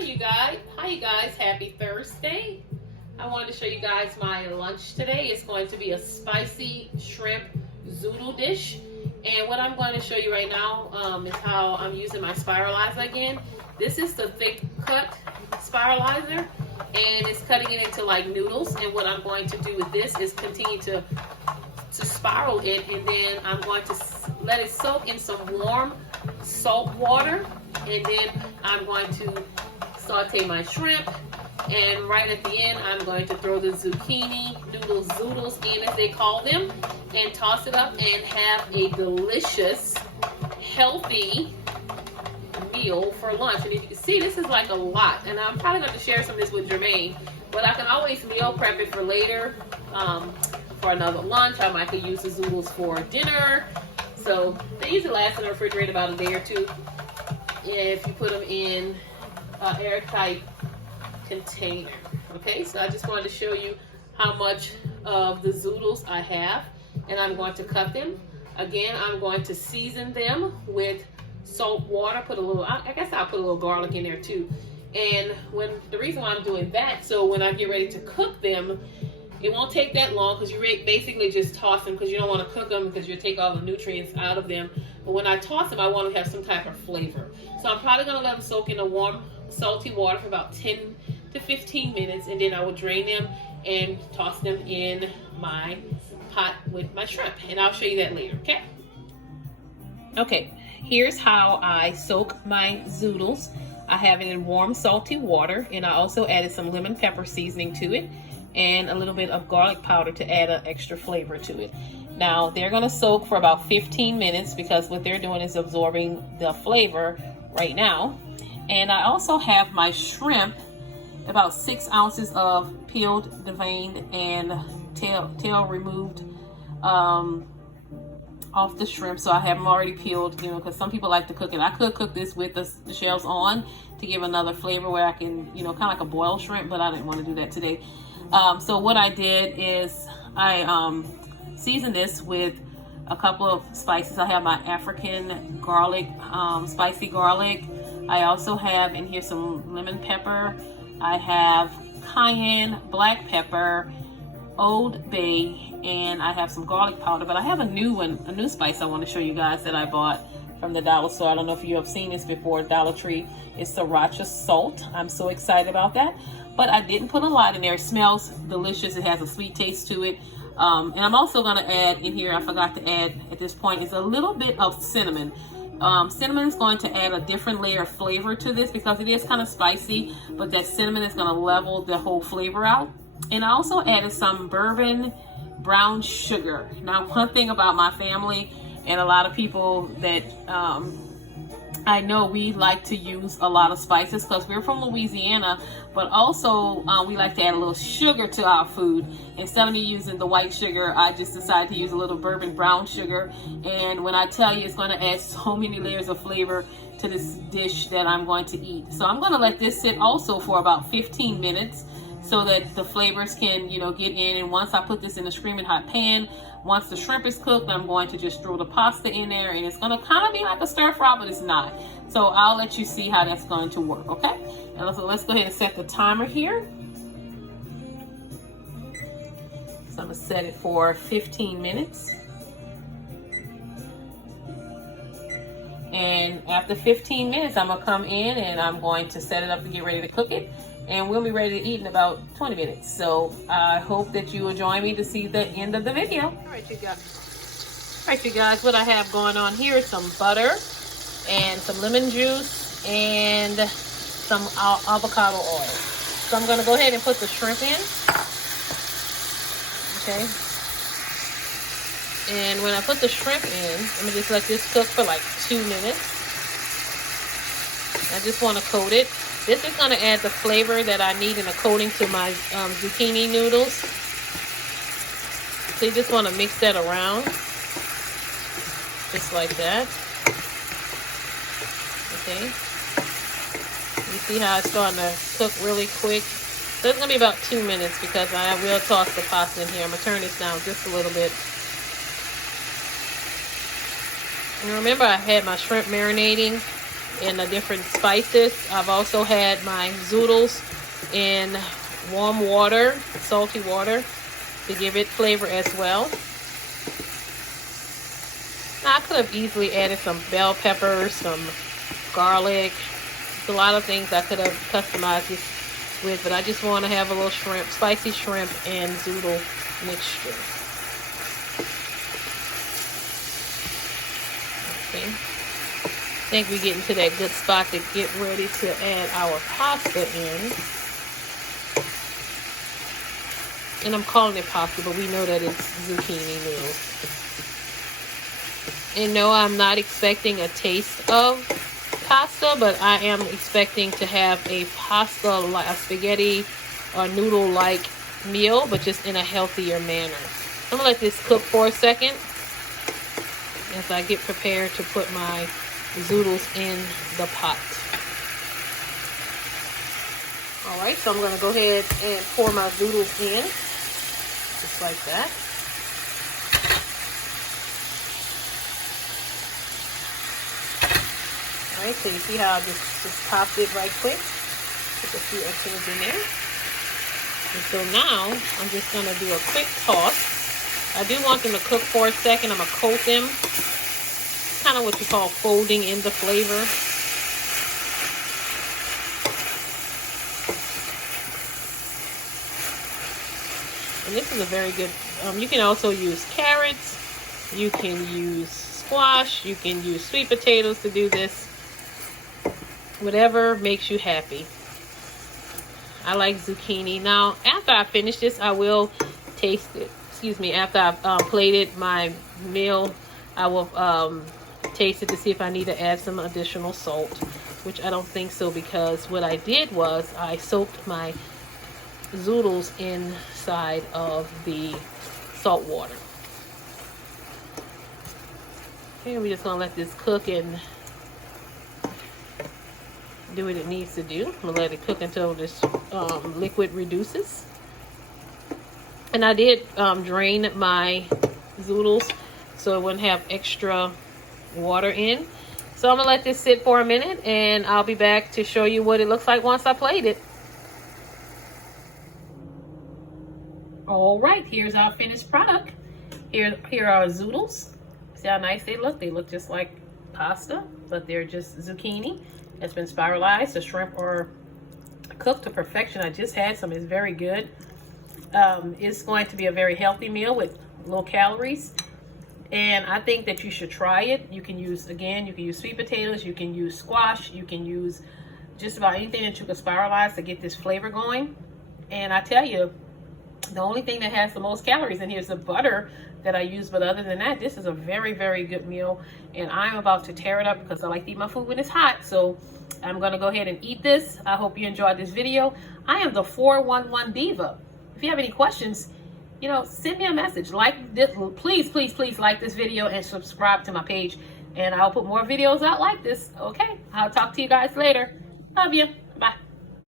Hi you guys, happy Thursday. I wanted to show you guys my lunch today. It's going to be a spicy shrimp zoodle dish. And what I'm going to show you right now is how I'm using my spiralizer again. This is the thick cut spiralizer, and it's cutting it into like noodles. And what I'm going to do with this is continue to spiral it, and then I'm going to let it soak in some warm salt water, and then I'm going to saute my shrimp, and right at the end I'm going to throw the zucchini zoodles in, as they call them, and toss it up and have a delicious, healthy meal for lunch. And if you can see, this is like a lot, and I'm probably going to share some of this with Jermaine, but I can always meal prep it for later, for another lunch. I might could use the zoodles for dinner. So they usually last in the refrigerator about a day or two if you put them in an airtight container. Okay, so I just wanted to show you how much of the zoodles I have, and I'm going to cut them. Again, I'm going to season them with salt water, put a little, I guess I'll put a little garlic in there too. And the reason why I'm doing that, so when I get ready to cook them, it won't take that long, because you basically just toss them, because you don't want to cook them because you'll take all the nutrients out of them. But when I toss them, I want to have some type of flavor. So I'm probably going to let them soak in the warm, salty water for about 10 to 15 minutes, and then I will drain them and toss them in my pot with my shrimp. And I'll show you that later, okay? Okay, here's how I soak my zoodles. I have it in warm, salty water, and I also added some lemon pepper seasoning to it, and a little bit of garlic powder to add an extra flavor to it. Now they're going to soak for about 15 minutes because what they're doing is absorbing the flavor right now. And I also have my shrimp, about 6 ounces of peeled, deveined, and tail removed off the shrimp. So I have them already peeled, you know, because some people like to cook it. I could cook this with the shells on to give another flavor where I can, you know, kind of like a boiled shrimp, but I didn't want to do that today. So what I did is I seasoned this with a couple of spices. I have my African garlic, spicy garlic. I also have in here some lemon pepper. I have cayenne, black pepper, Old Bay, and I have some garlic powder. But I have a new spice I want to show you guys that I bought from the dollar store. I don't know if you have seen this before, Dollar Tree. It's sriracha salt. I'm so excited about that. But I didn't put a lot in there. It smells delicious. It has a sweet taste to it. And I'm also going to add in here, I forgot to add at this point, is a little bit of cinnamon. Cinnamon is going to add a different layer of flavor to this because it is kind of spicy, but that cinnamon is going to level the whole flavor out. And I also added some bourbon brown sugar. Now, one thing about my family and a lot of people that I know, we like to use a lot of spices because we're from Louisiana, but also we like to add a little sugar to our food. Instead of me using the white sugar, I just decided to use a little bourbon brown sugar. And when I tell you, it's going to add so many layers of flavor to this dish that I'm going to eat. So I'm going to let this sit also for about 15 minutes so that the flavors can, you know, get in. And once I put this in a screaming hot pan, once the shrimp is cooked, I'm going to just throw the pasta in there, and it's going to kind of be like a stir fry, but it's not. So I'll let you see how that's going to work, okay? And so let's go ahead and set the timer here. So I'm going to set it for 15 minutes. And after 15 minutes, I'm going to come in and I'm going to set it up to get ready to cook it. And we'll be ready to eat in about 20 minutes. So I hope that you will join me to see the end of the video. All right, you guys, what I have going on here is some butter and some lemon juice and some avocado oil. So I'm gonna go ahead and put the shrimp in. Okay. And when I put the shrimp in, I'm gonna just let this cook for like 2 minutes. I just wanna coat it. This is going to add the flavor that I need in a coating to my zucchini noodles. So you just want to mix that around. Just like that. Okay. You see how it's starting to cook really quick? So it's going to be about 2 minutes because I will toss the pasta in here. I'm going to turn this down just a little bit. And remember, I had my shrimp marinating in the different spices. I've also had my zoodles in warm water, salty water, to give it flavor as well. Now, I could have easily added some bell peppers, some garlic. There's a lot of things I could have customized this with, but I just want to have a little shrimp, spicy shrimp and zoodle mixture. Okay. I think we're getting to that good spot to get ready to add our pasta in. And I'm calling it pasta, but we know that it's zucchini noodles. And no, I'm not expecting a taste of pasta, but I am expecting to have a pasta, like a spaghetti or noodle-like meal, but just in a healthier manner. I'm gonna let this cook for a second as I get prepared to put my zoodles in the pot. All right, so I'm gonna go ahead and pour my zoodles in, just like that. Alright, so you see how I just popped it right quick. Put a few extras in there. And so now, I'm just going to do a quick toss. I do want them to cook for a second. I'm going to coat them. Kind of what you call folding in the flavor. And this is a very good, you can also use carrots. You can use squash. You can use sweet potatoes to do this. Whatever makes you happy. I like zucchini. Now, after I finish this, I will taste it. Excuse me. After I've plated my meal, I will taste it to see if I need to add some additional salt, which I don't think so, because what I did was I soaked my zoodles inside of the salt water. Okay, we're just gonna let this cook and do what it needs to do. I'm gonna let it cook until this liquid reduces. And I did drain my zoodles so it wouldn't have extra water in. So I'm gonna let this sit for a minute, and I'll be back to show you what it looks like once I plate it. All right, here's our finished product. Here are our zoodles. See how nice they look? They look just like pasta, but they're just zucchini. It's been spiralized. The shrimp are cooked to perfection. I just had some. It's very good. It's going to be a very healthy meal with low calories. And I think that you should try it. You can use, again, you can use sweet potatoes. You can use squash. You can use just about anything that you can spiralize to get this flavor going. And I tell you, the only thing that has the most calories in here is the butter that I use, but other than that, this is a very, very good meal, and I'm about to tear it up because I like to eat my food when it's hot. So I'm going to go ahead and eat this. I hope you enjoyed this video. I am the 411 Diva. If you have any questions, you know, send me a message. Like this, please, please, please like this video and subscribe to my page, and I'll put more videos out like this. Okay, I'll talk to you guys later. Love you.